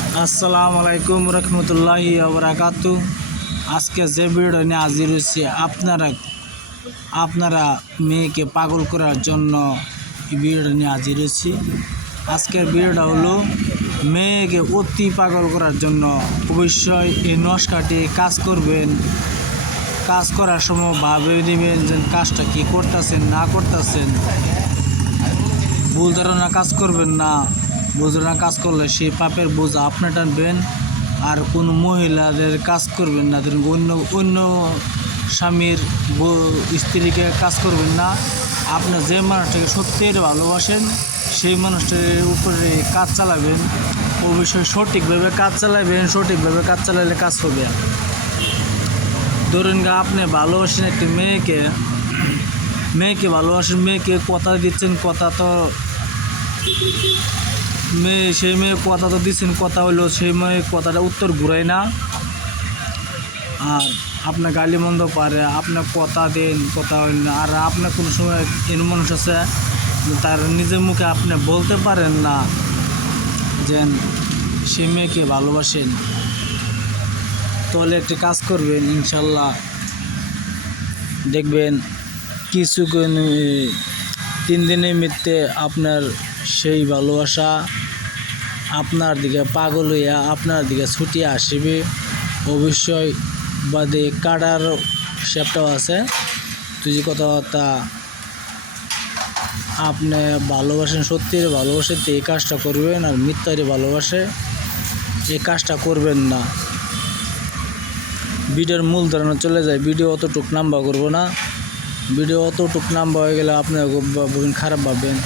আসসালামু আলাইকুম রহমতুল্লাহি আবরাকাত আজকে যে ভিডিও নিয়ে হাজির হয়েছি, আপনারা আপনারা মেয়েকে পাগল করার জন্য এই ভিডিওটা নিয়ে হাজির হয়েছি। আজকের ভিডিওটা হলো মেয়েকে অতি পাগল করার জন্য অবশ্যই এই নস্কাটি কাজ করবেন। কাজ করার সময় ভাবে নেবেন যে কাজটা কি করতেছেন, না করতেছেন। ভুল ধারণা কাজ করবেন না। ধারণা কাজ করলে সেই পাপের বোঝা আপনি টানবেন আর কোনো মহিলাদের কাজ করবেন না, ধরুন অন্য অন্য স্বামীর স্ত্রীকে কাজ করবেন না। আপনি যে মানুষটাকে সত্যির ভালোবাসেন, সেই মানুষটার উপরে কাজ চালাবেন। অবশ্যই সঠিকভাবে কাজ চালাবেন, সঠিকভাবে কাজ চালালে কাজ হবে। ধরুন গা, আপনি ভালোবাসেন একটি মেয়েকে মেয়েকে ভালোবাসেন, মেয়েকে কথা দিচ্ছেন, কথা তো মেয়ে, সেই মেয়ে কথা তো দিচ্ছেন কথা হলো সেই মেয়ে কথাটা উত্তর ঘুরায় না। আর আপনার গালি মন্দ পারে আপনার কথা দেন, কথা হইল না। আর আপনার কোনো সময় এর মানুষ আছে তার নিজের মুখে আপনি বলতে পারেন না যে সেই মেয়েকে ভালোবাসেন। তাহলে একটি কাজ করবেন, ইনশাল্লাহ। দেখবেন কিছু তিন দিনের মধ্যে আপনার সেই ভালোবাসা আপনার দিকে পাগল হইয়া আপনার দিকে ছুটিয়ে আসবে। অবশ্যই বাদে কাটার সেপটাও আছে। তুই যে কথাবার্তা আপনি ভালোবাসেন, সত্যির ভালোবাসে তো এই কাজটা করবেন আর মিথ্যারে ভালোবাসে এই কাজটা করবেন না। ভিডিওর মূল ধারণা চলে যায়, ভিডিও অতটুক নাম্বা করব না। ভিডিও অতটুক নাম্বা হয়ে গেলে আপনি খারাপ ভাববেন।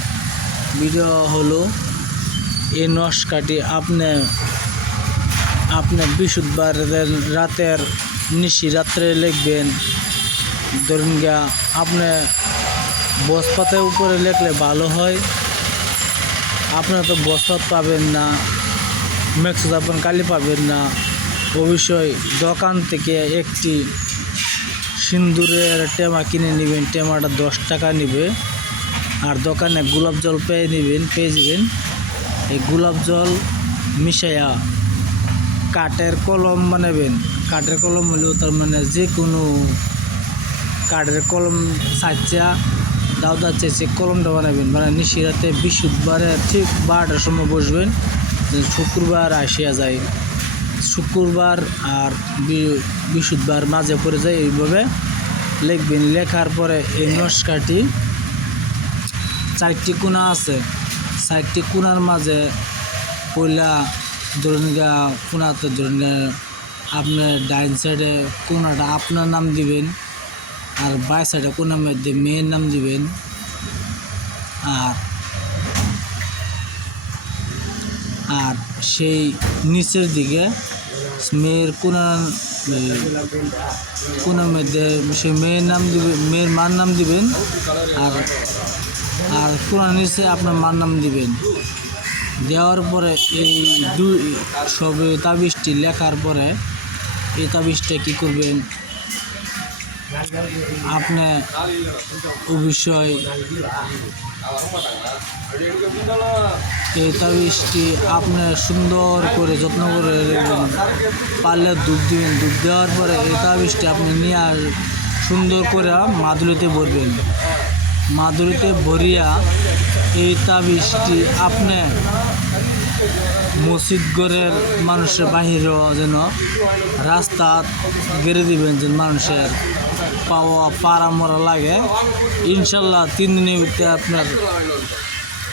ভিডিও হলো এই নস্কাটি আপনি আপনি বৃহস্পতিবার রাতের নিশি রাত্রে লিখবেন। ধরুন গিয়া, আপনি বসপাতের উপরে লিখলে ভালো হয়। আপনারা তো বসপাত পাবেন না ম্যাক্স আপন কালি পাবেন না। অবশ্যই দোকান থেকে একটি সিন্দুরের টেমা কিনে নেবেন, টেমাটা দশ টাকা নেবে। আর দোকানে গোলাপ জল পেয়ে নেবেন পেয়ে যাবেন এই গোলাপ জল মিশাইয়া কাঠের কলম বানাবেন। কাঠের কলম হলেও তার মানে যে কোনো কাঠের কলম সাচ্চা দাউদা চেয়েছে কলমটা বানাবেন। মানে নিশিরাতে বৃহস্পতিবারে ঠিক বারোটার সময় বসবেন শুক্রবার আসিয়া যায়। শুক্রবার আর বৃ- বৃহস্পতিবার মাঝে পড়ে যায় এইভাবে। লিখবেন, লেখার পরে এই নস্কাটি চারটি কোনা আছে। চারটি কোনার মাঝে পয়লা ধরুন গা কোনাতে ধরুন আপনার ডাইন সাইডে কোনাটা আপনার নাম দিবেন আর বাই সাইডে কোনার মধ্যে মেয়ের নাম দিবেন। আর আর সেই নিচের দিকে মেয়ের কোনার কোনার সে মেয়ের নাম দিবেন মেয়ের মার নাম দিবেন, আর আর কোরআন এসে আপনার মার নাম দিবেন। দেওয়ার পরে এই দুই সবে তাবিজটি লেখার পরে এই তাবিজটা কী করবেন? আপনি অবশ্যই এই তাবিজটি আপনার সুন্দর করে যত্ন করে পারলে দুধ দিবেন। দুধ দেওয়ার পরে এই তাবিজটি আপনি নিয়ে আর সুন্দর করে মাদুলিতে ভরবেন। মাদুরিতে ভরিয়া এই তাবিজটি আপনি মসজিদ ঘরের মানুষের বাহিরেও যেন রাস্তা গেড়ে দিবেন যেন মানুষের পাওয়া পাড়া মরা লাগে। ইনশাল্লাহ তিন দিনের ভিতরে আপনার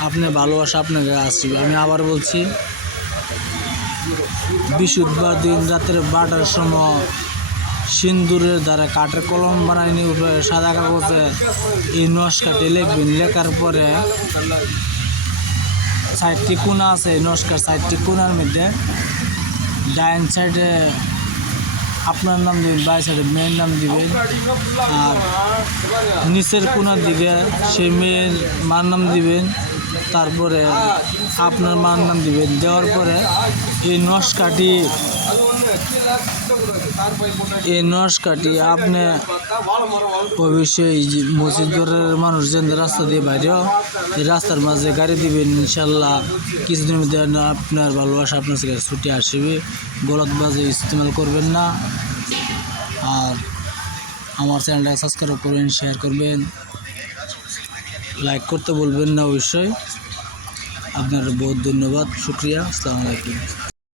আপনার ভালোবাসা আপনাকে আসবে আমি আবার বলছি, বৃহস্পতিবার দিন রাতের বারোটার সময় সিন্দুরের দ্বারা কাঠের কলম বানাই নিয়ে উপরে সাদা কাগজে এই নস্কাটি লিখবেন লেখার পরে সাইডটি কোনা আছে, নস্কার সাইডটি কোনার মধ্যে ডাইন সাইডে আপনার নাম দিবেন বাই সাইডে মেয়ের নাম দিবেন, আর নিচের কোনার দিকে সেই মেয়ের মার নাম দিবেন, তারপরে আপনার মার নাম দিবেন। দেওয়ার পরে এই এই নস্কাটি আপনি অবশ্যই যে মসজিদের মানুষ যেন রাস্তা দিয়ে বাইরে, এই রাস্তার মাঝে গাড়ি দিবেন, ইনশাল্লাহ কিছুদিনের মধ্যে আপনার ভালোবাসা আপনার কাছে ছুটে আসবে। গলত বাজে ইস্তেমাল করবেন না। আর আমার চ্যানেলটা সাবস্ক্রাইব করবেন শেয়ার করবেন। লাইক করতে বলবেন না অবশ্যই। আপনার বহুত ধন্যবাদ, শুক্রিয়া। আসসালামু আলাইকুম।